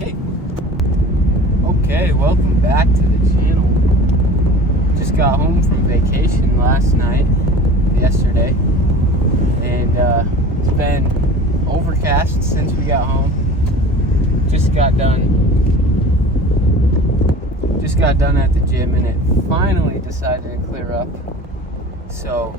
Hey. Okay, welcome back to the channel. Just got home from vacation yesterday, and it's been overcast since we got home. Just got done at the gym, and it finally decided to clear up, so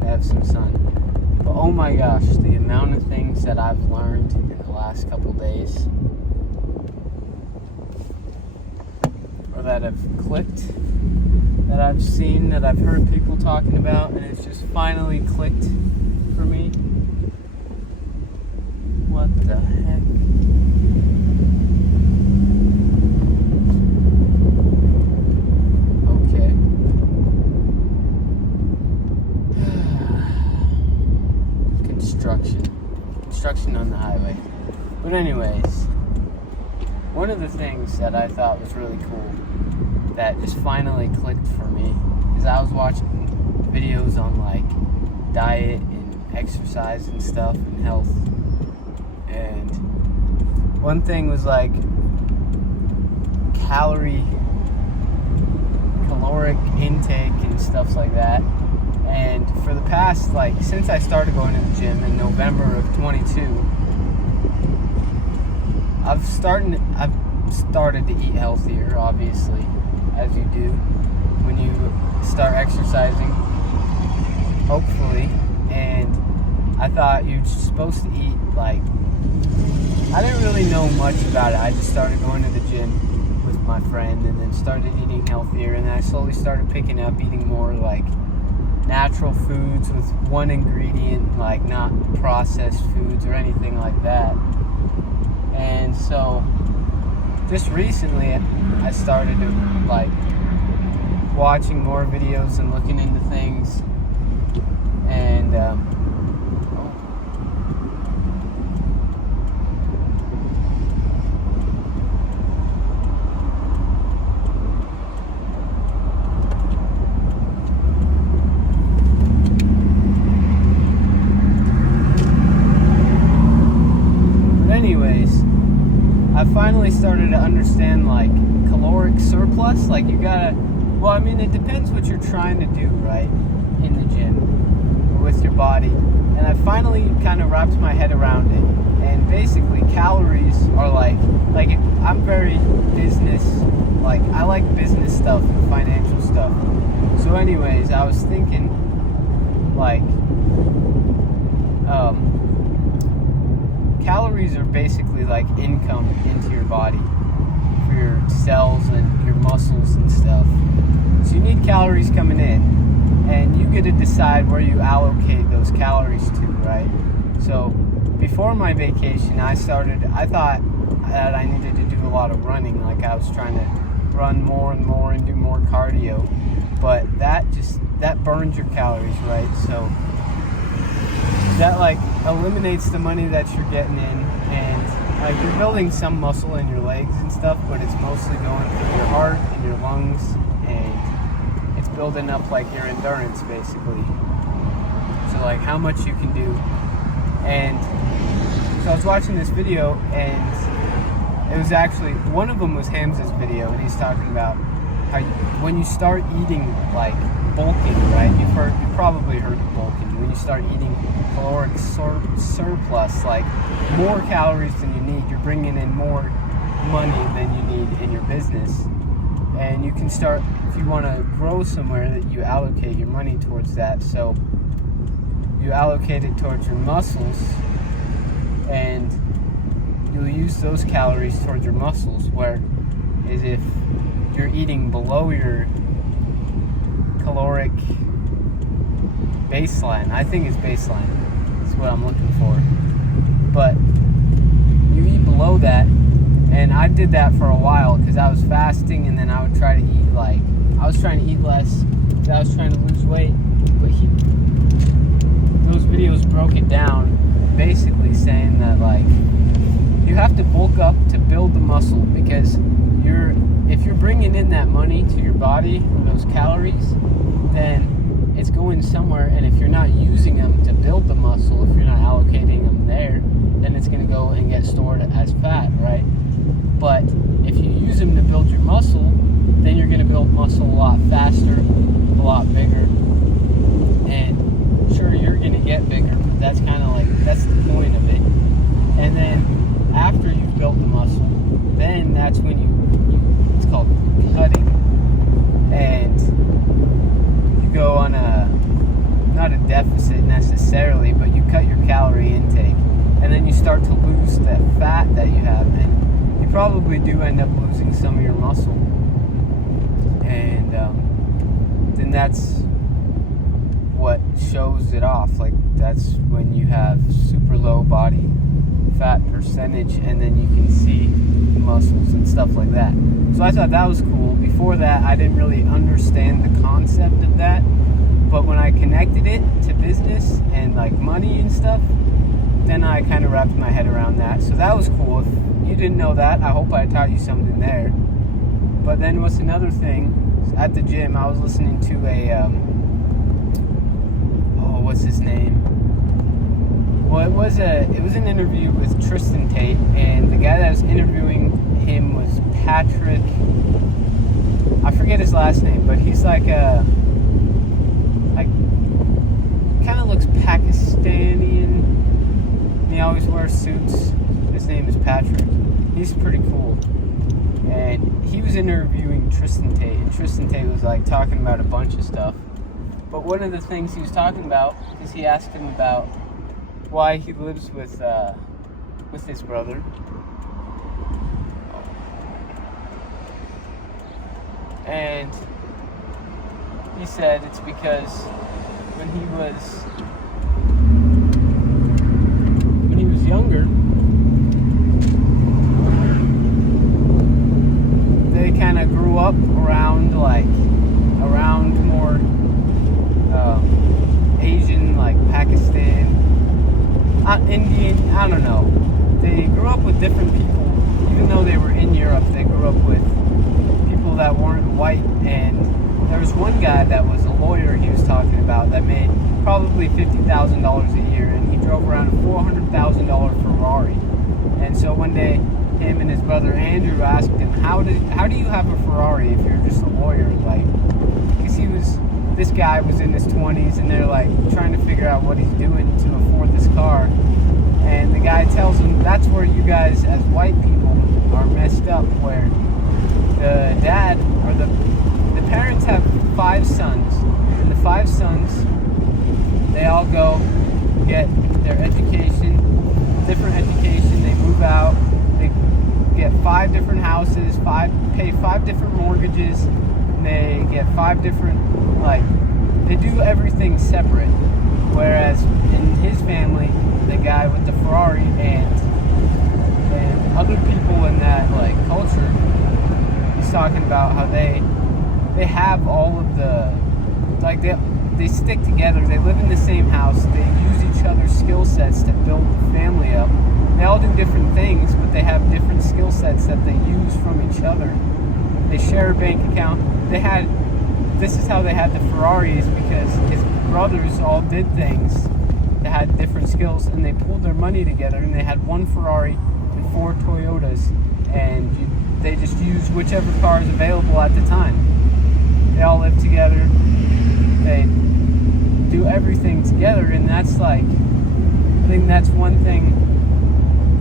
I have some sun. But oh my gosh, the amount of things that I've learned in the last couple days, or that have clicked, that I've seen, that I've heard people talking about, and it's just finally clicked for me. What the heck? Okay. Construction on the highway. But anyways, one of the things that I thought was really cool that just finally clicked for me is I was watching videos on like diet and exercise and stuff and health, and one thing was like caloric intake and stuff like that. And for the past, like, since I started going to the gym in November of 22, I've started to eat healthier, obviously, as you do when you start exercising, hopefully. And I thought you're supposed to eat, like, I didn't really know much about it. I just started going to the gym with my friend and then started eating healthier, and then I slowly started picking up eating more, like, natural foods with one ingredient, like not processed foods or anything like that. And so just recently I started to like watching more videos and looking into things, and I finally started to understand like caloric surplus. Like you gotta, well, I mean, it depends what you're trying to do, right, in the gym or with your body. And I finally kind of wrapped my head around it. And basically, calories are like I'm very business, like I like business stuff and financial stuff. So, anyways, I was thinking like, calories are basically like income into your body for your cells and your muscles and stuff. So you need calories coming in, and you get to decide where you allocate those calories to, right? So before my vacation, I thought that I needed to do a lot of running. Like I was trying to run more and more and do more cardio, but that burns your calories, right? So that like eliminates the money that you're getting in, and like you're building some muscle in your legs and stuff, but it's mostly going through your heart and your lungs, and it's building up like your endurance basically. So like how much you can do. And so I was watching this video, and it was actually, one of them was Hamza's video, and he's talking about how when you start eating like bulking, right? You've probably heard of bulking. When you start eating caloric surplus, like more calories than you need, you're bringing in more money than you need in your business. And you can start, if you want to grow somewhere, that you allocate your money towards that. So you allocate it towards your muscles, and you'll use those calories towards your muscles, where is if you're eating below your caloric baseline. I think it's baseline. That's what I'm looking for. But you eat below that, and I did that for a while because I was fasting, and then I would try to eat I was trying to eat less because I was trying to lose weight. But those videos broke it down, basically saying that like you have to bulk up to build the muscle, because if you're bringing in that money to your body, those calories, then it's going somewhere, and if you're not using them to build the muscle, if you're not allocating them there, then it's going to go and get stored as fat, right? But if you use them to build your muscle, then you're going to build muscle a lot faster, a lot bigger. And sure, you're going to get bigger, but that's kind of like, that's the point of it. And then after you've built the muscle, then that's when it's called cutting. And you go on not a deficit necessarily, but you cut your calorie intake. And then you start to lose that fat that you have. And you probably do end up losing some of your muscle. And then that's what shows it off. Like, that's when you have super low body fat percentage, and then you can see the muscles and stuff like that. So I thought that was cool. Before that, I didn't really understand the concept of that, but when I connected it to business and like money and stuff, then I kind of wrapped my head around that. So that was cool. If you didn't know that, I hope I taught you something there. But then what's another thing? At the gym, I was listening to a what's his name? Well, it was an interview with Truckson, and the guy that was interviewing him was Patrick. I forget his last name, but he's like kind of looks Pakistani, and he always wears suits. His name is Patrick. He's pretty cool. And he was interviewing Truckson, and Truckson was like talking about a bunch of stuff. But one of the things he was talking about is he asked him about why he lives with his brother. And he said it's because when he was younger, they kind of grew up around more Asian, like Pakistan, Indian, I don't know. They grew up with different people. Even though they were in Europe, they grew up with people that weren't white. And there was one guy that was a lawyer he was talking about that made probably $50,000 a year, and he drove around a $400,000 Ferrari. And so one day, him and his brother Andrew asked him, how do you have a Ferrari if you're just a lawyer? Like, because this guy was in his 20s, and they're like trying to figure out what he's doing to afford this car. And the guy tells him, that's where you guys as white people are messed up, where the dad or the parents have 5 sons, and the 5 sons, they all go get their education, different education, they move out, they get 5 different houses, pay 5 different mortgages, and they get 5 different, they do everything separate. Whereas in his family, the guy with the Ferrari and other people in that culture, he's talking about how they have all of the, they stick together, they live in the same house, they use each other's skill sets to build the family up. They all do different things, but they have different skill sets that they use from each other. They share a bank account. This is how they had the Ferraris, because his brothers all did things that had different skills, and they pulled their money together, and they had 1 Ferrari and 4 Toyotas, and they just used whichever car is available at the time. They all live together. They do everything together, and that's I think that's one thing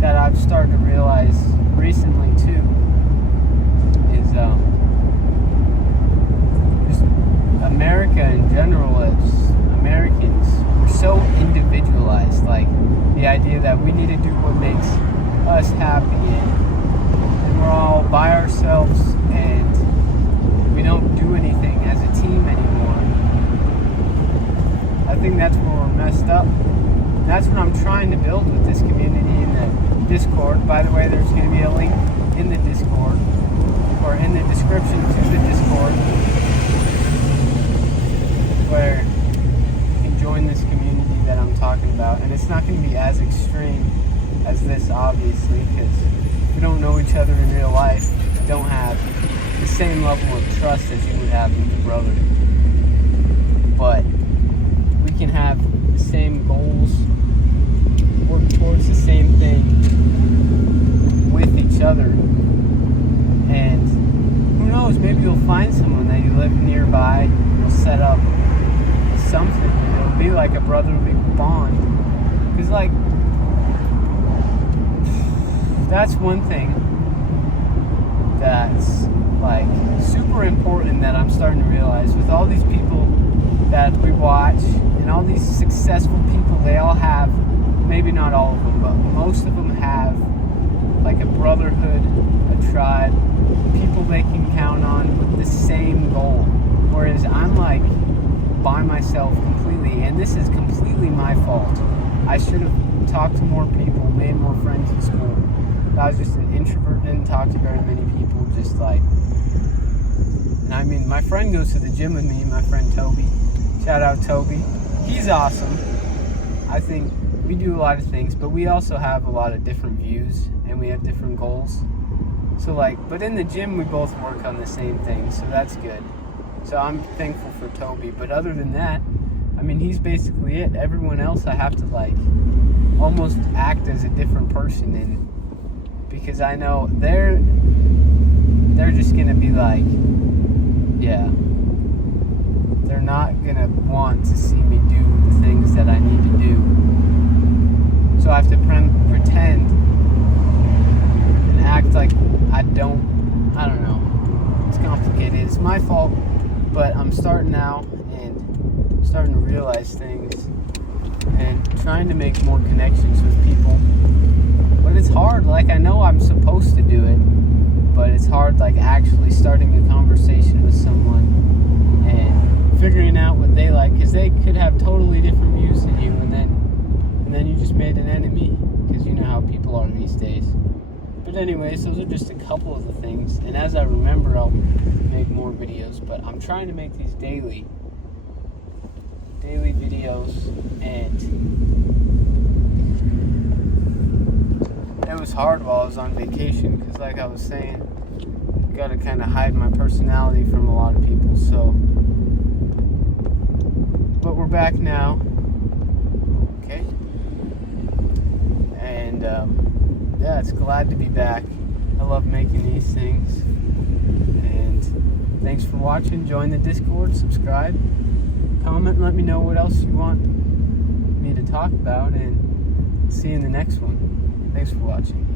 that I've started to realize recently too, is just America in general, as Americans, we're so individualized. Like, the idea that we need to do what makes us happy, and we're all by ourselves, and we don't do anything as a team anymore. I think that's where we're messed up. That's what I'm trying to build with this community in the Discord. By the way, there's going to be a link in the Discord, or in the description to the Discord, where you can join this community that I'm talking about. And it's not going to be as extreme as this, obviously, because we don't know each other in real life. We don't have the same level of trust as you would have with your brother. But we can have the same goals, work towards the same thing with each other, live nearby, we'll set up something. It'll be like a brotherly bond. Because, like, that's one thing that's, like, super important that I'm starting to realize with all these people that we watch and all these successful people. They all have, maybe not all of them, but most of them have, like, a brotherhood, a tribe, people they can count on with the same goal. Whereas I'm, like, by myself completely, and this is completely my fault. I should have talked to more people, made more friends in school. I was just an introvert, didn't talk to very many people, just like, and I mean, my friend goes to the gym with me, my friend Toby. Shout out Toby. He's awesome. I think we do a lot of things, but we also have a lot of different views, and we have different goals. So, like, but in the gym, we both work on the same thing, so that's good. So I'm thankful for Toby, but other than that, I mean, he's basically it. Everyone else I have to, like, almost act as a different person, and because I know they're just gonna be like, yeah, they're not gonna want to see me do the things that I need to do. So I have to pretend and act like I don't know. It's complicated. It's my fault, but I'm starting now and starting to realize things and trying to make more connections with people. But it's hard. Like, I know I'm supposed to do it, but it's hard, like, actually starting a conversation with someone and figuring out what they like, because they could have totally different views than you, and then you just made an enemy, because you know how people are these days. But anyways, those are just a couple of the things, and as I remember, I'll make more videos, but I'm trying to make these daily videos, and it was hard while I was on vacation, because like I was saying, you gotta kind of hide my personality from a lot of people. So, but we're back now, okay, and yeah, it's glad to be back. I love making these things, and thanks for watching. Join the Discord, subscribe, comment, let me know what else you want me to talk about, and see you in the next one. Thanks for watching.